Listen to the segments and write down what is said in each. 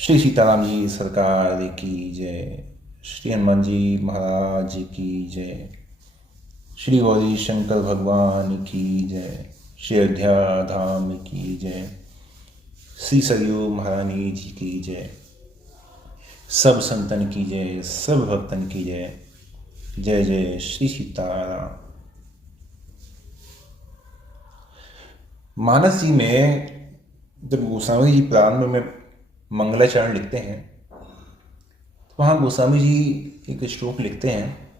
श्री सीताराम जी सरकार की जय। श्री हनुमान जी महाराज की जय। श्री गौरी शंकर भगवान की जय। श्री अयोध्या धाम की जय। श्री सरयू महारानी जी की जय। सब संतन की जय, सब भक्तन की जय। जय जय श्री सीताराम। मानस जी में जब गोस्वामी जी प्रारंभ में मंगलाचरण लिखते हैं तो वहाँ गोस्वामी जी एक श्लोक लिखते हैं,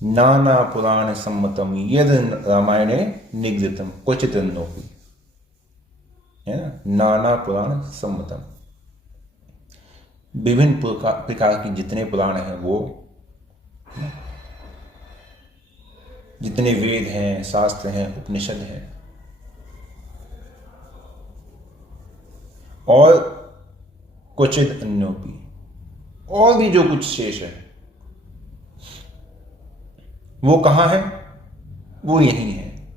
नाना पुराण सम्मतम यद रामायणे निगदितम क्वचित अन्योपि, है ना। नाना पुराण सम्मतम, विभिन्न प्रकार के जितने पुराण हैं, वो जितने वेद हैं, शास्त्र हैं, उपनिषद हैं, और क्वचित अन्योपि, और भी जो कुछ शेष है वो कहाँ है? वो यही है,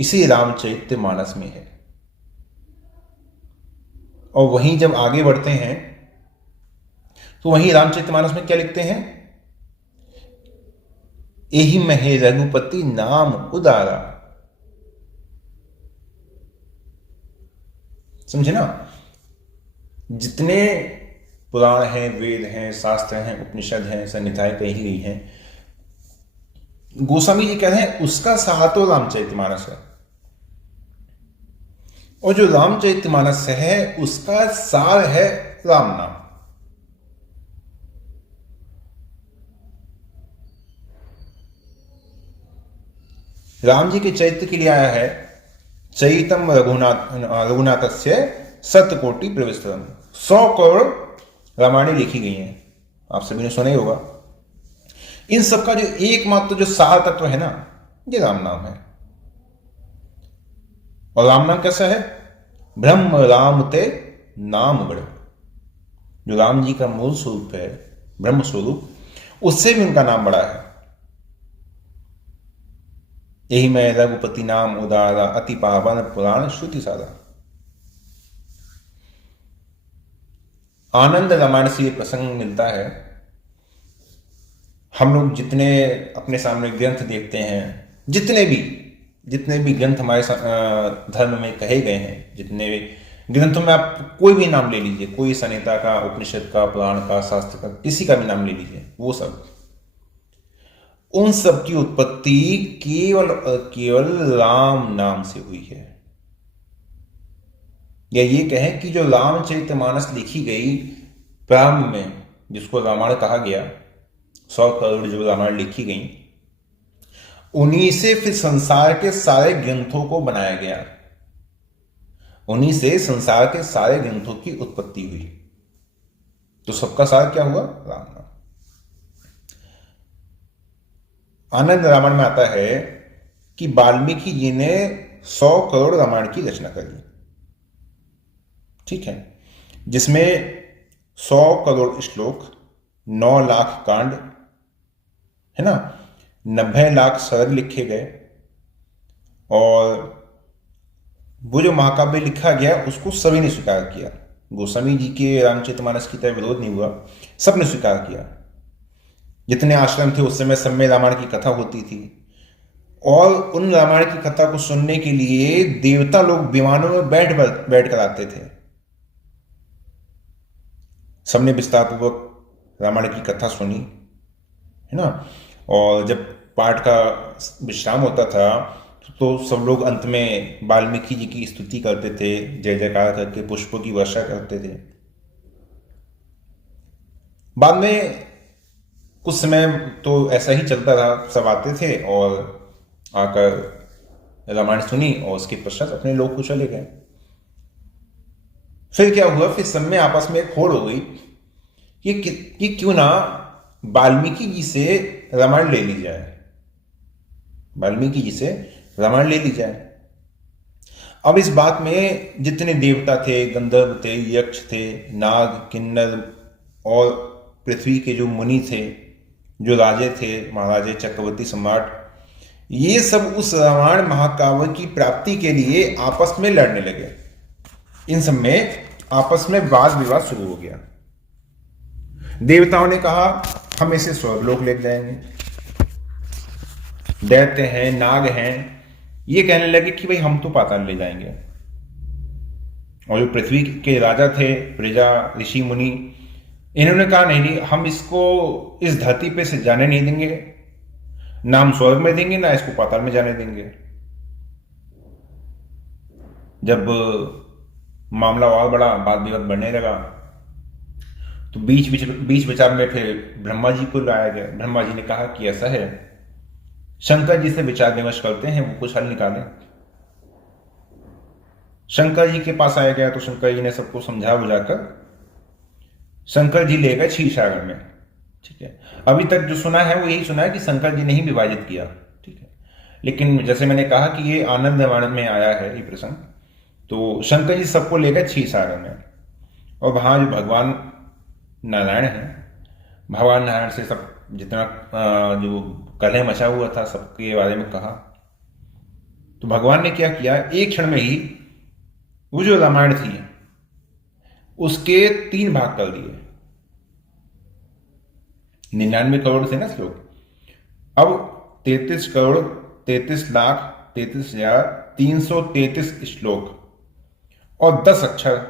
इसी रामचरित मानस में है। और वहीं जब आगे बढ़ते हैं तो वहीं रामचरित मानस में क्या लिखते हैं? एहि महे रघुपति नाम उदारा। समझे ना? जितने पुराण हैं, वेद हैं, शास्त्र हैं, उपनिषद हैं, संहिताएं कही गई हैं, गोस्वामी जी कह रहे हैं उसका सार तो रामचरितमानस है। और जो रामचरितमानस है उसका सार है राम नाम। राम जी के चरित्र के लिए आया है, चरितम रघुनाथस्य सतकोटि प्रविस्तरम। 100 करोड़ रामायणें लिखी गई हैं, आप सभी ने सुना ही होगा। इन सबका जो एकमात्र जो सार तत्व है ना, ये राम नाम है। और राम नाम कैसा है? ब्रह्म राम ते नाम बड़। जो राम जी का मूल स्वरूप है, ब्रह्म स्वरूप, उससे भी उनका नाम बड़ा है। यही मैं रघुपति नाम उदारा, अति पावन पुराण श्रुति सारा। आनंद रामायण से ये प्रसंग मिलता है। हम लोग जितने अपने सामने ग्रंथ देखते हैं, जितने भी ग्रंथ हमारे धर्म में कहे गए हैं, जितने भी ग्रंथों में आप कोई भी नाम ले लीजिए, कोई संहिता का, उपनिषद का, पुराण का, शास्त्र का, किसी का भी नाम ले लीजिए, वो सब, उन सब की उत्पत्ति केवल राम नाम से हुई है। या ये कहें कि जो रामचरितमानस लिखी गई प्रारंभ में, जिसको रामायण कहा गया, 100 करोड़ जो रामायण लिखी गई, उन्हीं से फिर संसार के सारे ग्रंथों को ada गया। उन्हीं से संसार के सारे ग्रंथों की उत्पत्ति हुई। तो सबका सार क्या हुआ? राम नाम। आनंद रामायण में आता है कि वाल्मीकि जी ने 100 करोड़ रामायण की रचना करी, ठीक है, जिसमें 100 करोड़ श्लोक, 9 लाख कांड, है ना, 90 लाख सर्ग लिखे गए। और वो जो महाकाव्य लिखा गया उसको सभी ने स्वीकार किया। गोस्वामी जी के रामचरितमानस की तरह विरोध नहीं हुआ, सबने स्वीकार किया। जितने आश्रम थे उस समय सब में रामायण की कथा होती थी, और उन रामायण की कथा को सुनने के लिए देवता लोग विमानों में बैठ कर आते थे। सबने विस्तार पूर्वक रामायण की कथा सुनी, है ना। और जब पाठ का विश्राम होता था तो सब लोग अंत में वाल्मीकि जी की स्तुति करते थे, जय जयकार करके पुष्पों की वर्षा करते थे। बाद में कुछ समय तो ऐसा ही चलता रहा, सब आते थे और आकर रामायण सुनी और उसके पश्चात अपने लोग को चले गए। फिर क्या हुआ? फिर सब में आपस में एक होड़ हो गई कि क्यों ना वाल्मीकि जी से रामायण ले ली जाए, वाल्मीकि जी से रामायण ले ली जाए। अब इस बात में जितने देवता थे, गंधर्व थे, यक्ष थे, नाग, किन्नर और पृथ्वी के जो मुनि थे, जो राजे थे, महाराजे, चक्रवर्ती, सम्राट, ये सब उस रामायण महाकाव्य की प्राप्ति के लिए आपस में लड़ने लगे। इन सब में आपस में वाद विवाद शुरू हो गया। देवताओं ने कहा हम इसे स्वर्गलोक ले जाएंगे। दैत्य हैं, नाग हैं, ये कहने लगे कि भाई हम तो पाताल ले जाएंगे। और जो पृथ्वी के राजा थे, प्रजा, ऋषि मुनि, इन्होंने कहा नहीं नहीं, हम इसको इस धरती पे से जाने नहीं देंगे, ना हम स्वर्ग में देंगे ना इसको पाताल में जाने देंगे। जब मामला और बड़ा, बात विवाद बढ़ने लगा, तो बीच विचार में फिर ब्रह्मा जी को लाया गया। ब्रह्मा जी ने कहा कि ऐसा है, शंकर जी से विचार विमर्श करते हैं, वो कुछ हल निकालें। शंकर जी के पास आया गया तो शंकर जी ने सबको समझा बुझाकर शंकर जी ले गए क्षीरसागर में। ठीक है, अभी तक जो सुना है वो यही सुना है कि शंकर जी ने ही विभाजित किया। ठीक है, लेकिन जैसे मैंने कहा कि ये आनंद रामायण में आया है ये प्रसंग, तो शंकर जी सबको ले गए क्षीरसागर में। और वहां जो भगवान नारायण है, भगवान नारायण से सब जितना जो कलह मचा हुआ था सबके बारे में कहा। तो भगवान ने क्या किया, एक क्षण में ही वो जो रामायण थी उसके 3 भाग कर दिए। 99 करोड़ थे ना श्लोक, अब 33 करोड़ 33 लाख 33,333 श्लोक और 10 अक्षर,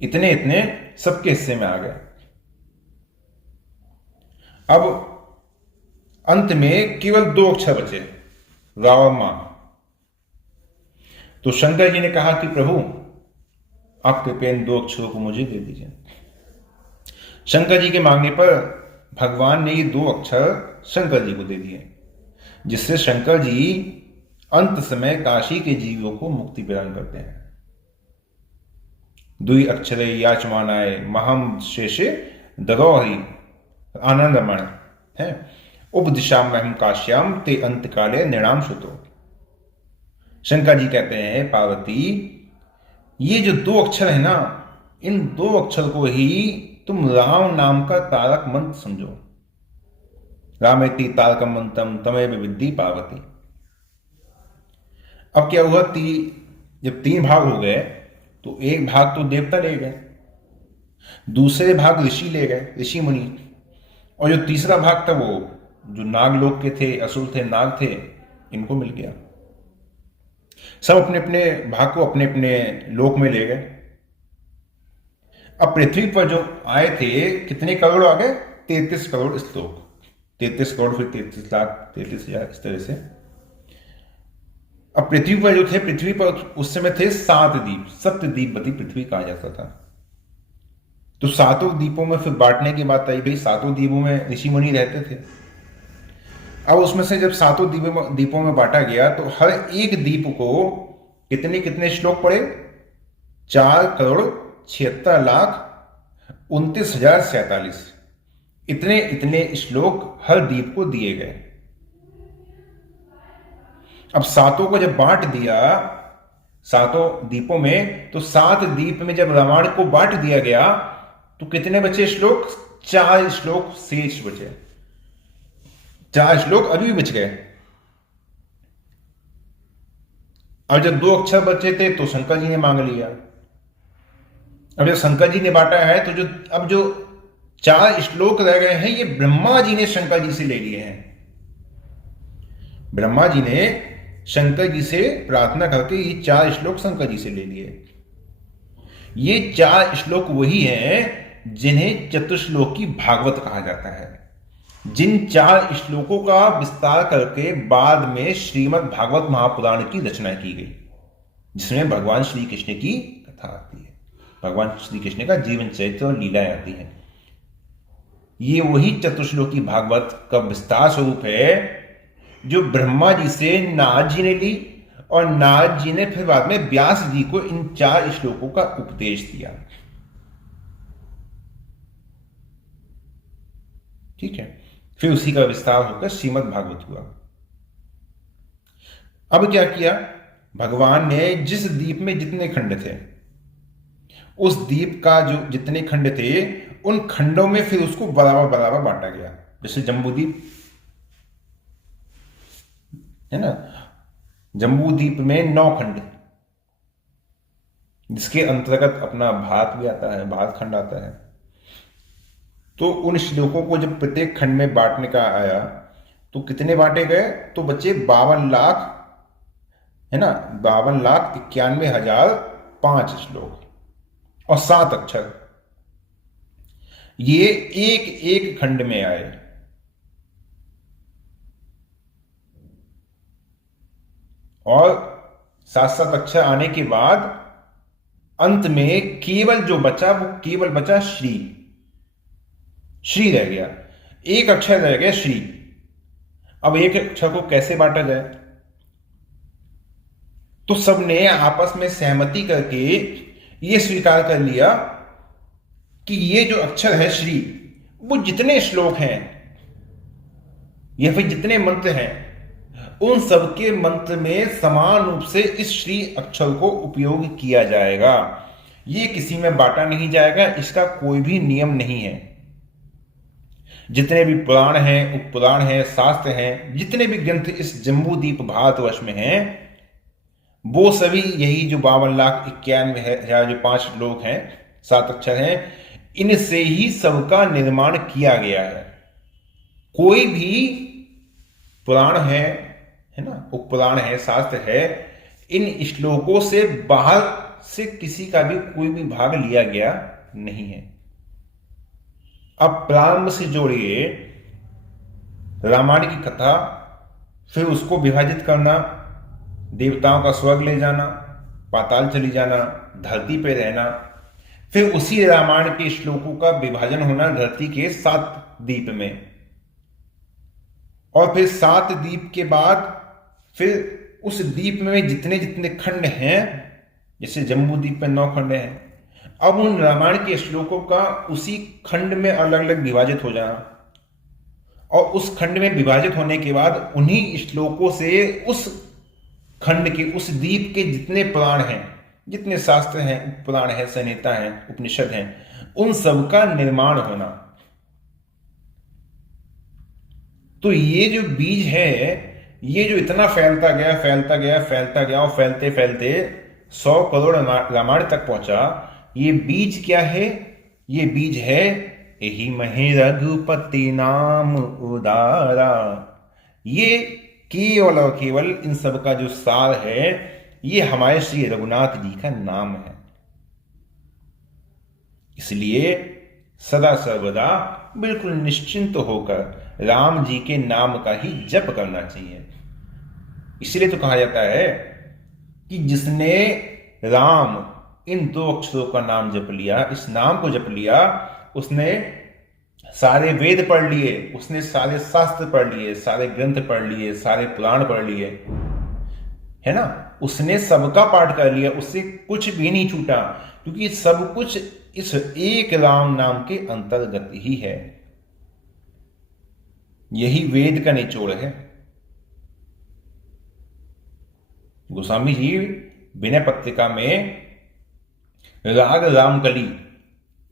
इतने इतने सबके हिस्से में आ गए। अब अंत में केवल 2 अक्षर बचे, रा और मा। तो शंकर जी ने कहा कि प्रभु आप कृपया इन 2 अक्षरों को मुझे दे दीजिए। शंकर जी के मांगने पर भगवान ने ये 2 अक्षर शंकर जी को दे दिए, जिससे शंकर जी अंत समय काशी के जीवों को मुक्ति प्रदान करते हैं। 2 अक्षरे याचमानाय महम शेषे दरोहि आनंद रमण है, उपदिशाम महम काश्याम ते अंत काले निर्णाम सुतो। शंकर जी कहते हैं पार्वती, ये जो 2 अक्षर है ना, इन 2 अक्षर को ही तुम राम नाम का तारक मंत्र समझो। रामेति तारकम मंत्रम तमेव विद्धि पार्वती। अब क्या हुआ, जब 3 भाग हो गए तो एक भाग तो देवता ले गए, दूसरे भाग ऋषि ले गए, ऋषि मुनि, और जो तीसरा भाग था वो जो नागलोक के थे, असुर थे, नाग थे, इनको मिल गया। सब अपने अपने भाग को अपने अपने लोक में ले गए। अब पृथ्वी पर जो आए थे कितने करोड़ आ गए, 33 करोड़ श्लोक, 33 करोड़ फिर 33 लाख 33,000, इस तरह से। अब पृथ्वी पर जो थे, पृथ्वी पर उस समय थे 7 द्वीप, सप्तद्वीपवती पृथ्वी कहा जाता था। तो 7 द्वीपों में फिर बांटने की बात आई, भाई 7 द्वीपों में ऋषि मुनि रहते थे। अब उसमें से जब 7 द्वीपों में बांटा गया तो हर एक द्वीप को कितने कितने श्लोक पड़े, 4,76,29,47, इतने इतने श्लोक हर द्वीप को दिए गए। अब 7 को जब बांट दिया 7 द्वीपों में, तो 7 द्वीप में जब रामायण को बांट दिया गया तो कितने बचे श्लोक, 4 श्लोक शेष बचे, 4 श्लोक अभी भी बच गए। अब जब 2 अक्षर बचे थे तो शंकर जी ने मांग लिया। अब जब शंकर जी ने बांटा है तो अब जो 4 श्लोक रह गए हैं ये ब्रह्मा जी ने शंकर जी से ले लिए हैं। ब्रह्मा जी ने शंकर जी से प्रार्थना करके ये 4 श्लोक शंकर जी से ले लिए। ये 4 श्लोक वही हैं जिन्हें चतुश्लोकी भागवत कहा जाता है, जिन 4 श्लोकों का विस्तार करके बाद में श्रीमद् भागवत महापुराण की रचना की गई, जिसमें भगवान श्री कृष्ण की कथा आती है, भगवान श्री कृष्ण का जीवन चरित्र और लीलाएं आती हैं। ये वही चतुश्लोकी भागवत का विस्तार स्वरूप है जो ब्रह्मा जी से नारद जी ने ली, और नारद जी ने फिर बाद में व्यास जी को इन 4 श्लोकों का उपदेश दिया। ठीक है, फिर उसी का विस्तार होकर श्रीमद् भागवत हुआ। अब क्या किया, भगवान ने जिस द्वीप में जितने खंड थे, उस द्वीप का जो जितने खंड थे उन खंडों में फिर उसको बराबर बराबर बांटा गया। जैसे जम्बूद्वीप है ना, जम्बूद्वीप में 9 खंड, जिसके अंतर्गत अपना भारत भी आता है, भारत खंड आता है। तो उन श्लोकों को जब प्रत्येक खंड में बांटने का आया तो कितने बांटे गए? तो बच्चे 52 लाख, है ना, 52,91,005 श्लोक और 7 अक्षर, ये एक एक खंड में आए। और 7-7 अक्षर आने के बाद अंत में केवल जो बचा वो केवल बचा श्री। श्री रह गया, एक अक्षर रह गया श्री। अब एक अक्षर को कैसे बांटा जाए? तो सबने आपस में सहमति करके ये स्वीकार कर लिया कि ये जो अक्षर है श्री, वो जितने श्लोक हैं या फिर जितने मंत्र हैं, उन सबके मंत्र में समान रूप से इस श्री अक्षर को उपयोग किया जाएगा। ये किसी में बांटा नहीं जाएगा, इसका कोई भी नियम नहीं है। जितने भी पुराण हैं, उपपुराण हैं, शास्त्र हैं, जितने भी ग्रंथ इस जम्बूद्वीप भारतवर्ष में हैं, वो सभी यही जो 52,91,005 जो 5 श्लोक हैं, 7 अक्षर हैं, इनसे ही सबका निर्माण किया गया है। कोई भी पुराण है ना, उपपुराण है, शास्त्र है, इन श्लोकों से बाहर से किसी का भी कोई भी भाग लिया गया नहीं है। अब प्रारंभ से जोड़िए रामायण की कथा, फिर उसको विभाजित करना, देवताओं का स्वर्ग ले जाना, पाताल चली जाना, धरती पे रहना, फिर उसी रामायण के श्लोकों का विभाजन होना धरती के 7 द्वीप में, और फिर 7 द्वीप के बाद फिर उस द्वीप में जितने जितने खंड हैं, जैसे जम्बू द्वीप में 9 खंड हैं, अब उन रामायण के श्लोकों का उसी खंड में अलग अलग विभाजित हो जाना, और उस खंड में विभाजित होने के बाद उन्हीं श्लोकों से उस खंड के, उस द्वीप के जितने पुराण हैं, जितने शास्त्र हैं, पुराण हैं, संहिता हैं, उपनिषद हैं, उन सब का निर्माण होना। तो ये जो बीज है, ये जो इतना फैलता गया, फैलता गया, फैलता गया, और फैलते फैलते 100 करोड़ रामायण तक पहुंचा, ये बीज क्या है? ये बीज है यही महे रघुपति नाम उदारा। ये केवल और केवल इन सब का जो सार है, ये हमारे श्री रघुनाथ जी का नाम है। इसलिए सदा सर्वदा बिल्कुल निश्चिंत होकर राम जी के नाम का ही जप करना चाहिए। इसलिए तो कहा जाता है कि जिसने राम इन 2 अक्षरों का नाम जप लिया, इस नाम को जप लिया, उसने सारे वेद पढ़ लिए, उसने सारे शास्त्र पढ़ लिए, सारे ग्रंथ पढ़ लिए, सारे पुराण पढ़ लिए, है ना, उसने सबका पाठ कर लिया, उससे कुछ भी नहीं छूटा, क्योंकि सब कुछ इस एक राम नाम के अंतर्गत ही है। यही वेद का निचोड़ है। गोस्वामी जी विनय पत्रिका में राग रामकली,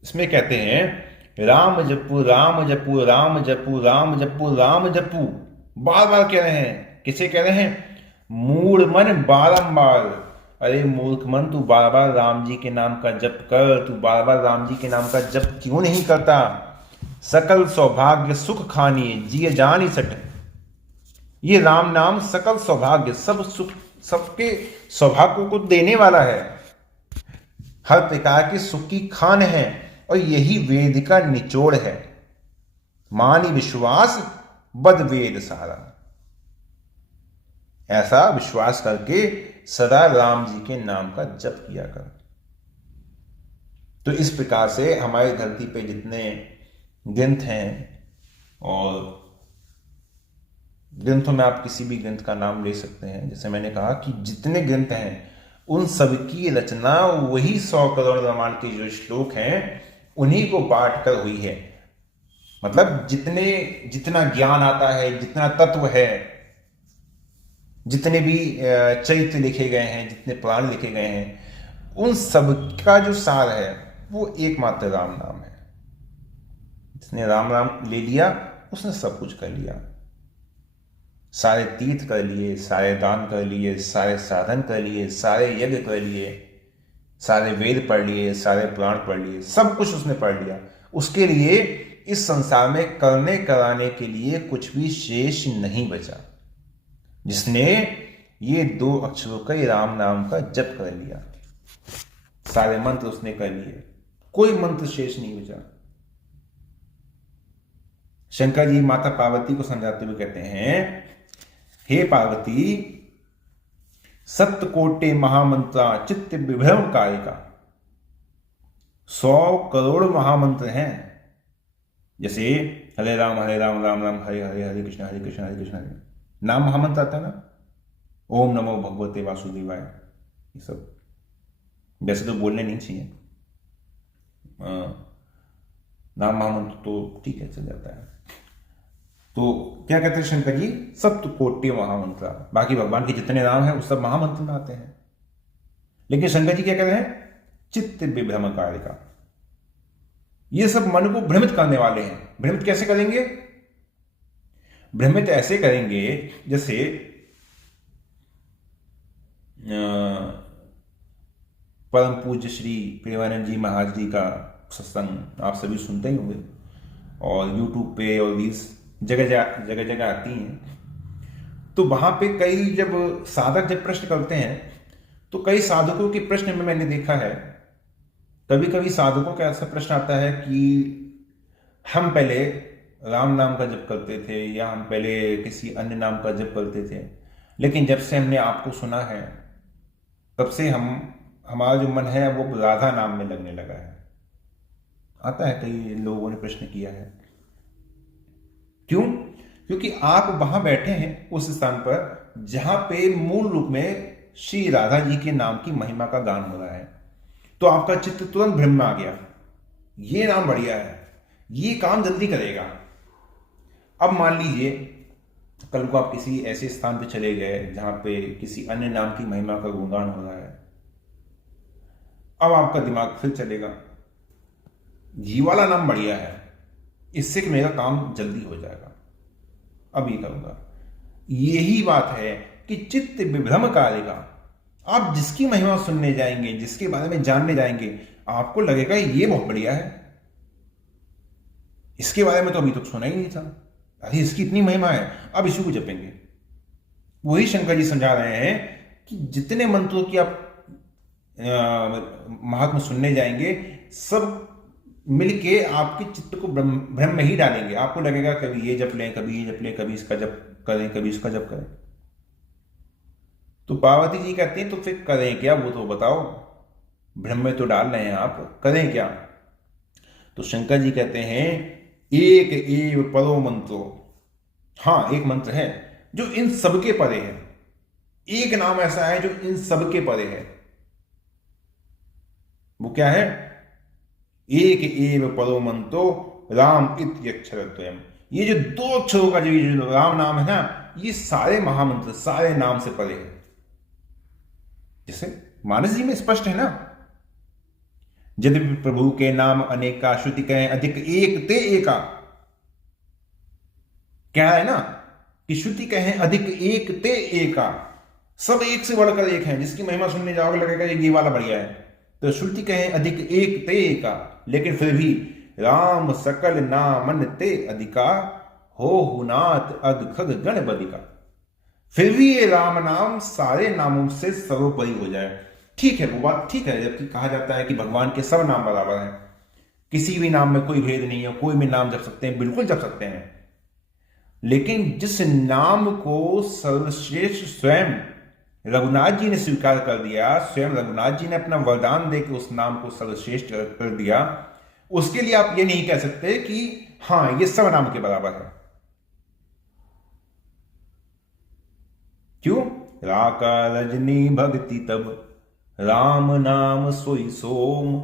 इसमें कहते हैं राम जपू राम जपू राम जपू राम जपू राम जपू, बार बार कह रहे हैं। किसे कह रहे हैं? मूढ़ मन बारंबार। अरे मूर्ख मन, तू बार बार राम जी के नाम का जप कर, तू बार बार राम जी के नाम का जप क्यों नहीं करता? सकल सौभाग्य सुख खानिए जिय जानी सट। ये राम नाम सकल सौभाग्य, सब सुख, सबके सौभाग्य को देने वाला है, हर प्रकार के सुख की खान है, और यही वेद का निचोड़ है। मानी विश्वास बद वेद सारा। ऐसा विश्वास करके सदा राम जी के नाम का जप किया कर। तो इस प्रकार से हमारी धरती पे जितने ग्रंथ हैं, और ग्रंथों में आप किसी भी ग्रंथ का नाम ले सकते हैं, जैसे मैंने कहा कि जितने ग्रंथ हैं उन सबकी रचना वही 100 करोड़ रामायण के जो श्लोक हैं उन्हीं को बांट कर हुई है। मतलब जितना ज्ञान आता है, जितना तत्व है, जितने भी चरित्र लिखे गए हैं, जितने पुराण लिखे गए हैं, उन सब का जो सार है वो एकमात्र राम नाम है। जिसने राम नाम ले लिया उसने सब कुछ कर लिया। सारे तीर्थ कर लिए, सारे दान कर लिए, सारे साधन कर लिए, सारे यज्ञ कर लिए, सारे वेद पढ़ लिए, सारे पुराण पढ़ लिए, सब कुछ उसने पढ़ लिया। उसके लिए इस संसार में करने कराने के लिए कुछ भी शेष नहीं बचा, जिसने ये 2 अक्षरों का, ये राम नाम का जप कर लिया। सारे मंत्र उसने कर लिए, कोई मंत्र शेष नहीं बचा। शंकर जी माता पार्वती को समझाते हुए कहते हैं, हे पार्वती, सप्तकोटि महामंत्रा चित्त विभ्रम कारिका। 100 करोड़ महामंत्र हैं। जैसे हरे राम राम राम हरे हरे, हरे कृष्ण हरे कृष्ण हरे कृष्ण हरे, नाम महामंत्र आता है ना, ओम नमो भगवते वासुदेवाय, ये सब वैसे तो बोलने नहीं चाहिए, नाम महामंत्र तो ठीक है, चल जाता है। तो क्या कहते हैं शंकर जी, सप्तकोटि महामंत्र, बाकी भगवान के जितने नाम हैं वो सब महामंत्र में आते हैं। लेकिन शंकर जी क्या कहते हैं, चित्त विभ्रम कारिका, ये सब मन को भ्रमित करने वाले हैं। भ्रमित कैसे करेंगे? भ्रमित ऐसे करेंगे जैसे परम पूज्य श्री प्रेमानंद जी महाराज जी का सत्संग आप सभी सुनते ही होंगे, और यूट्यूब पे और रील्स जगह जगह आती हैं। तो वहां पे कई जब साधक जब प्रश्न करते हैं, तो कई साधकों के प्रश्न में मैंने देखा है, कभी कभी साधकों का ऐसा प्रश्न आता है कि हम पहले राम नाम का जप करते थे, या हम पहले किसी अन्य नाम का जप करते थे, लेकिन जब से हमने आपको सुना है तब से हमारा जो मन है वो राधा नाम में लगने लगा है। आता है, कई लोगों ने प्रश्न किया है। क्यों? क्योंकि आप वहां बैठे हैं उस स्थान पर जहां पे मूल रूप में श्री राधा जी के नाम की महिमा का गान हो रहा है, तो आपका चित्त तुरंत भ्रम में आ गया, ये नाम बढ़िया है, ये काम जल्दी करेगा। अब मान लीजिए कल को आप किसी ऐसे स्थान पे चले गए जहां पे किसी अन्य नाम की महिमा का गुणगान हो रहा है, अब आपका दिमाग फिर चलेगा, ये वाला नाम बढ़िया है, इससे कि मेरा काम जल्दी हो जाएगा, अब ये करूंगा। यही बात है कि चित्त विभ्रम कारिका, आप जिसकी महिमा सुनने जाएंगे, जिसके बारे में जानने जाएंगे, आपको लगेगा ये बहुत बढ़िया है, इसके बारे में तो अभी तक सुना ही नहीं था, अरे इसकी इतनी महिमा है, अब इसी को जपेंगे। वही शंकर जी समझा रहे हैं कि जितने मंत्रों की आप महात्मा सुनने जाएंगे, सब मिलके आपके चित्त को भ्रम में ही डालेंगे। आपको लगेगा कभी ये जप लें, कभी ये जप लें, कभी इसका जप करें, कभी इसका जप करें। तो पार्वती जी कहते हैं, तो फिर करें क्या, वो तो बताओ, भ्रम में तो डाल रहे हैं आप, करें क्या? तो शंकर जी कहते हैं, एक एव परो मंत्रो, हाँ एक मंत्र है जो इन सबके परे है, एक नाम ऐसा है जो इन सबके परे है। वो क्या है? एक एव परो मंत्रो राम इत्यक्षरद्वयम्। ये जो 2 अक्षरों का जो राम नाम है ना, ये सारे महामंत्र, सारे नाम से परे है। जैसे मानस जी में स्पष्ट है ना, यद्यपि प्रभु के नाम अनेका, श्रुति कहें अधिक एक ते एका। क्या है ना कि श्रुति कहें अधिक एक ते एका, सब एक से बढ़कर एक है, जिसकी महिमा सुनने जाओगे लगेगा ये वाला बढ़िया है। तो श्रुति कहें अधिक एक ते एका, लेकिन फिर भी राम सकल नामन ते अधिका, हो हुनाथ अदखग गणपतिका। फिर भी ये राम नाम सारे नामों से सर्वोपरि हो जाए, ठीक है, वो बात ठीक है। जबकि कहा जाता है कि भगवान के सब नाम बराबर हैं, किसी भी नाम में कोई भेद नहीं है, कोई भी नाम जप सकते हैं, बिल्कुल जप सकते हैं। लेकिन जिस नाम को सर्वश्रेष्ठ स्वयं रघुनाथ जी ने स्वीकार कर दिया, स्वयं रघुनाथ जी ने अपना वरदान देकर उस नाम को सर्वश्रेष्ठ कर दिया, उसके लिए आप ये नहीं कह सकते कि हाँ ये सब नाम के बराबर है। क्यों? राका रजनी भक्ति तब, राम नाम सोई सोम,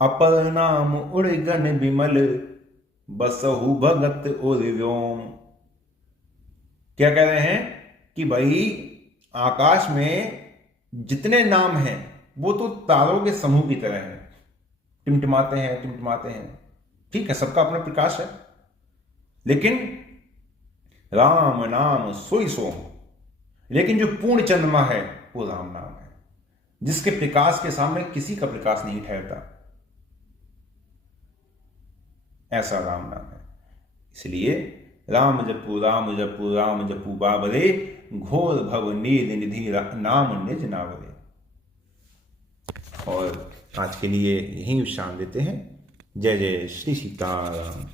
अपर नाम उड़गन विमल, बसहु भगत और व्योम। क्या कह रहे हैं कि भाई आकाश में जितने नाम हैं वो तो तारों के समूह की तरह हैं, टिमटिमाते हैं टिमटिमाते हैं, ठीक है, सबका अपना प्रकाश है, लेकिन राम नाम सोई सोम, लेकिन जो पूर्ण चंद्रमा है वो राम नाम है। जिसके प्रकाश के सामने किसी का प्रकाश नहीं ठहरता, ऐसा राम नाम है। इसलिए राम जपू राम जपू राम जपू बाबरे, घोर भव नील निधि नाम निज नावरे। और आज के लिए यहीं विश्राम देते हैं। जय जय श्री सीताराम।